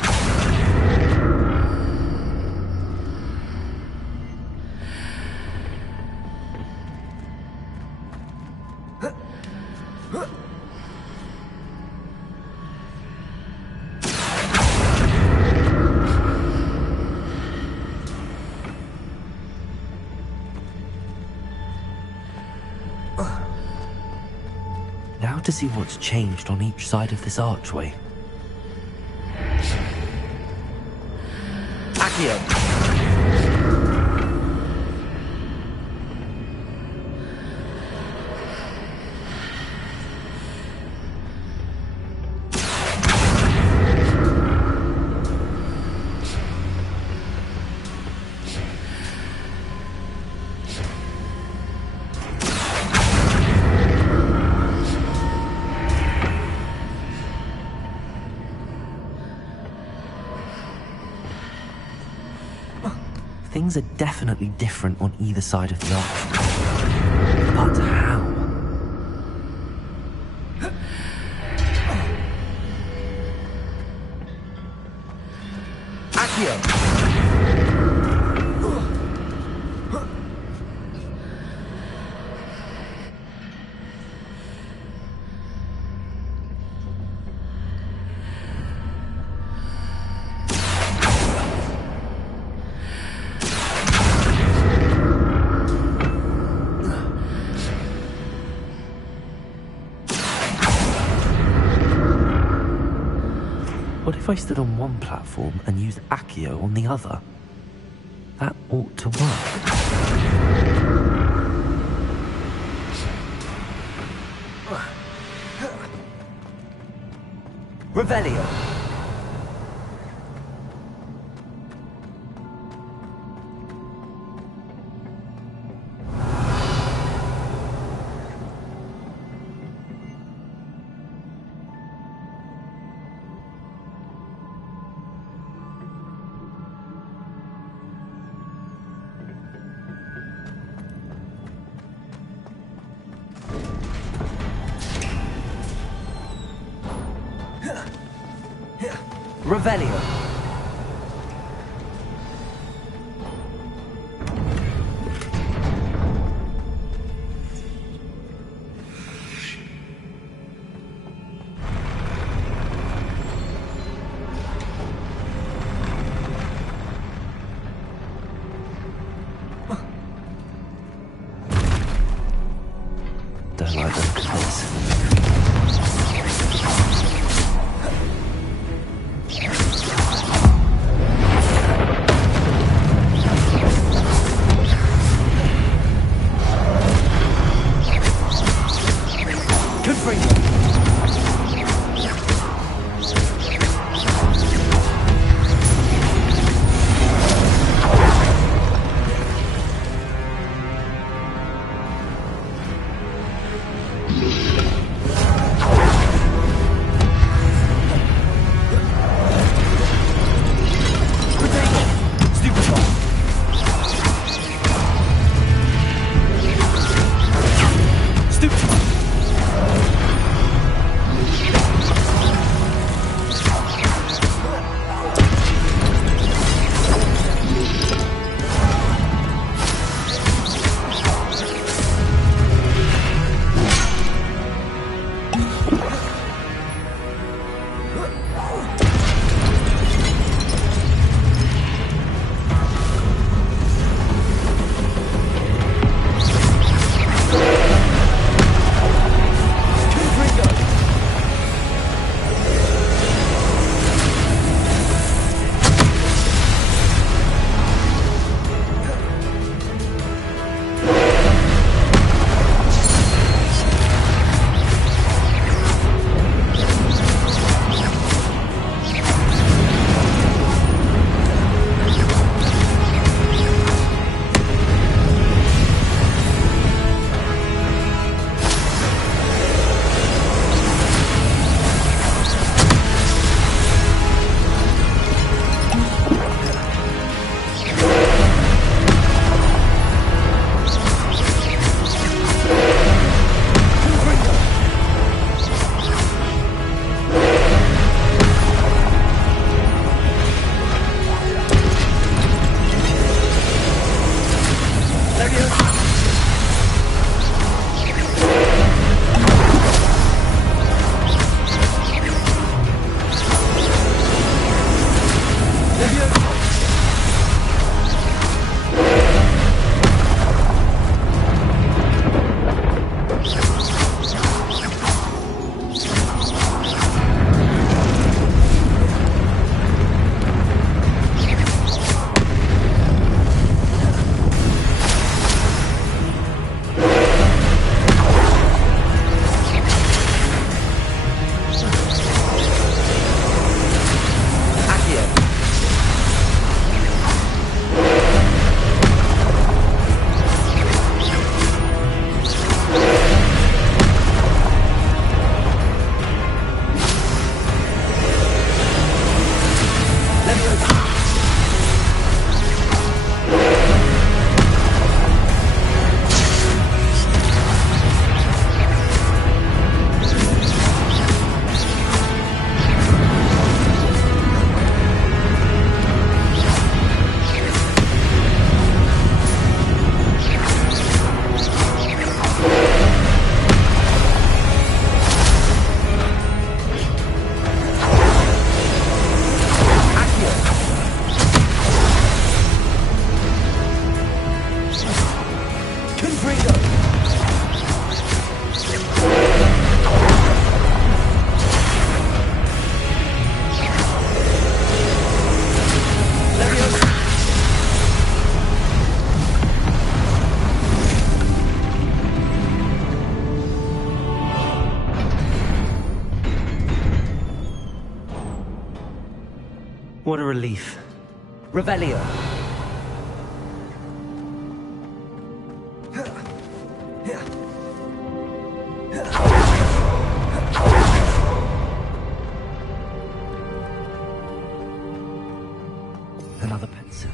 Now to see what's changed on each side of this archway. Accio. Things are definitely different on either side of the arch. But how? Accio. if I stood on one platform and used Accio on the other? That ought to work. Revelio. Revelio. Don't like the look of this. What a relief. Revelio. Another pensive.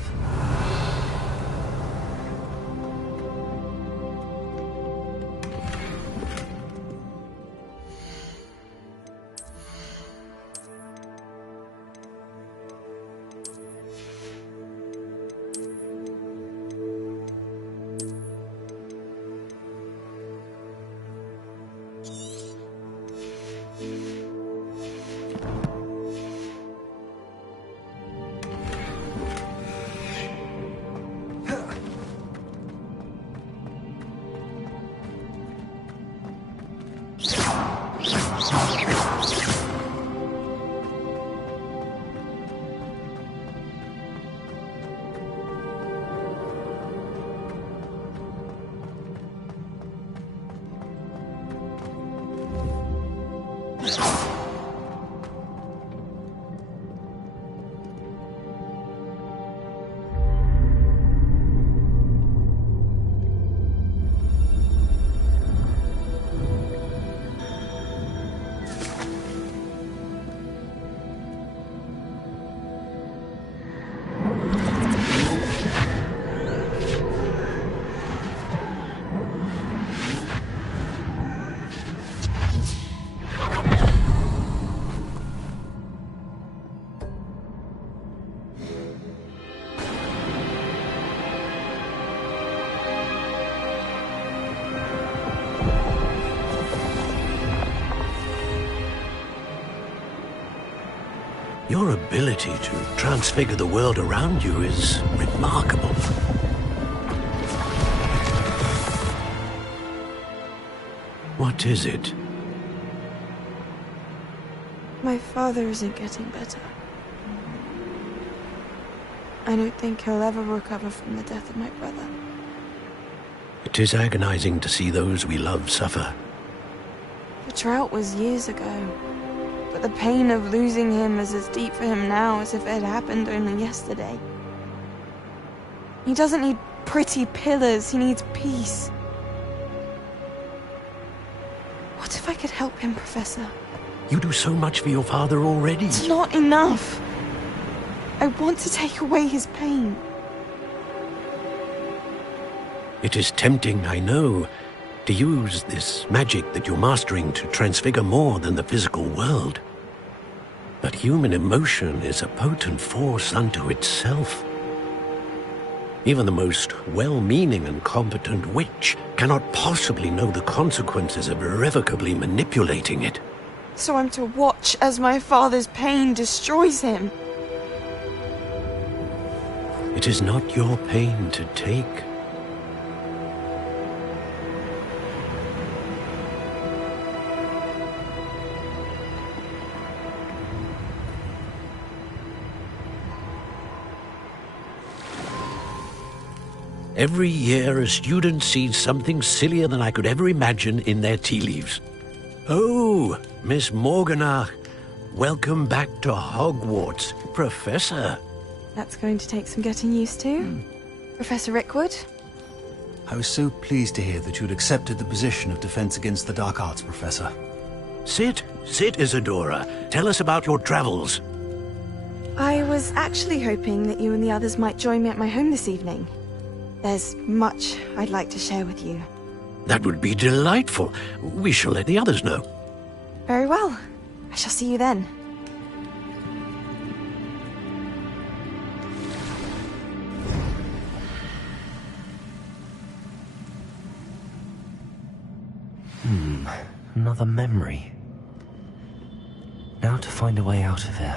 Your ability to transfigure the world around you is remarkable. What is it? My father isn't getting better. I don't think he'll ever recover from the death of my brother. It is agonizing to see those we love suffer. The drought was years ago, but the pain of losing him is as deep for him now as if it had happened only yesterday. He doesn't need pretty pillars, he needs peace. What if I could help him, Professor? You do so much for your father already. It's not enough. I want to take away his pain. It is tempting, I know, to use this magic that you're mastering to transfigure more than the physical world. But human emotion is a potent force unto itself. Even the most well-meaning and competent witch cannot possibly know the consequences of irrevocably manipulating it. So I'm to watch as my father's pain destroys him. It is not your pain to take. Every year, a student sees something sillier than I could ever imagine in their tea leaves. Oh, Miss Morganach, welcome back to Hogwarts, Professor. That's going to take some getting used to. Professor Rickwood? I was so pleased to hear that you'd accepted the position of Defense Against the Dark Arts, Professor. Sit, Isadora. Tell us about your travels. I was actually hoping that you and the others might join me at my home this evening. There's much I'd like to share with you. That would be delightful. We shall let the others know. Very well. I shall see you then. Another memory. Now to find a way out of here.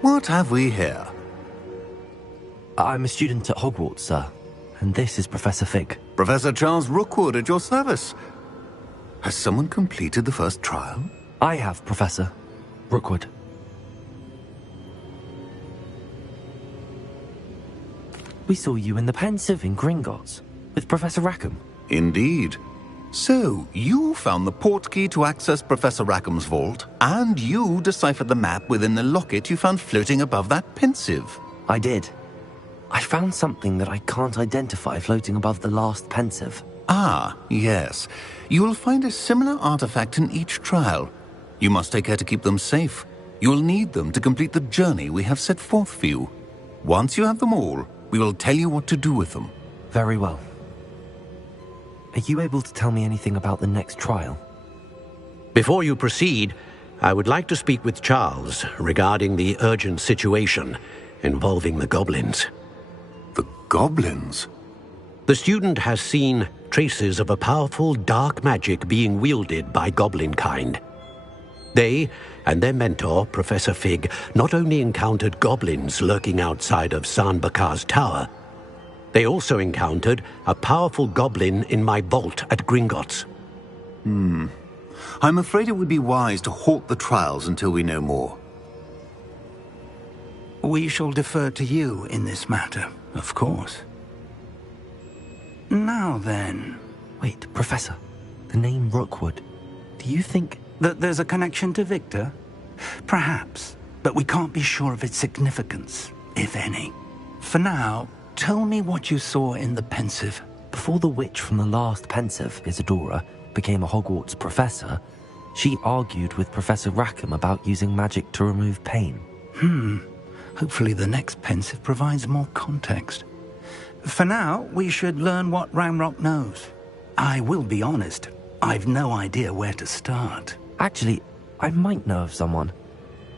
What have we here? I'm a student at Hogwarts, sir. And this is Professor Fig. Professor Charles Rookwood at your service. Has someone completed the first trial? I have, Professor Rookwood. We saw you in the Pensive in Gringotts with Professor Rackham. Indeed. So, you found the portkey to access Professor Rackham's vault, and you deciphered the map within the locket you found floating above that Pensive. I did. I found something that I can't identify floating above the last Pensive. Ah, yes. You will find a similar artifact in each trial. You must take care to keep them safe. You will need them to complete the journey we have set forth for you. Once you have them all, we will tell you what to do with them. Very well. Are you able to tell me anything about the next trial? Before you proceed, I would like to speak with Charles regarding the urgent situation involving the goblins. The goblins? The student has seen traces of a powerful dark magic being wielded by goblin kind. They and their mentor, Professor Fig, not only encountered goblins lurking outside of San Bakar's tower, they also encountered a powerful goblin in my vault at Gringotts. I'm afraid it would be wise to halt the trials until we know more. We shall defer to you in this matter, of course. Now then... Wait, Professor. The name Rookwood. Do you think... that there's a connection to Victor? Perhaps, but we can't be sure of its significance, if any. For now, tell me what you saw in the Pensive. Before the witch from the last Pensive, Isadora, became a Hogwarts professor, she argued with Professor Rackham about using magic to remove pain. Hopefully the next Pensive provides more context. For now, we should learn what Ranrock knows. I will be honest, I've no idea where to start. Actually, I might know of someone.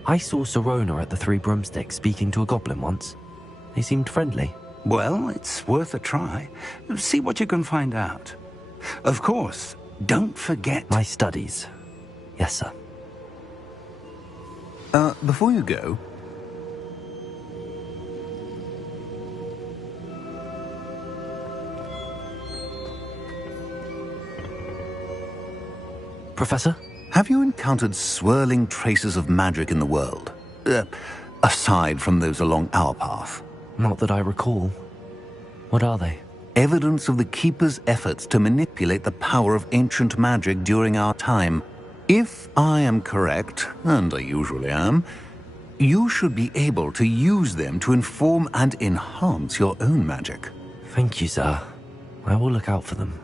I saw Sirona at the Three Broomsticks speaking to a goblin once. They seemed friendly. Well, it's worth a try. See what you can find out. Of course, don't forget... My studies. Yes, sir. Before you go... Professor? Have you encountered swirling traces of magic in the world? Aside from those along our path? Not that I recall. What are they? Evidence of the Keeper's efforts to manipulate the power of ancient magic during our time. If I am correct, and I usually am, you should be able to use them to inform and enhance your own magic. Thank you, sir. I will look out for them.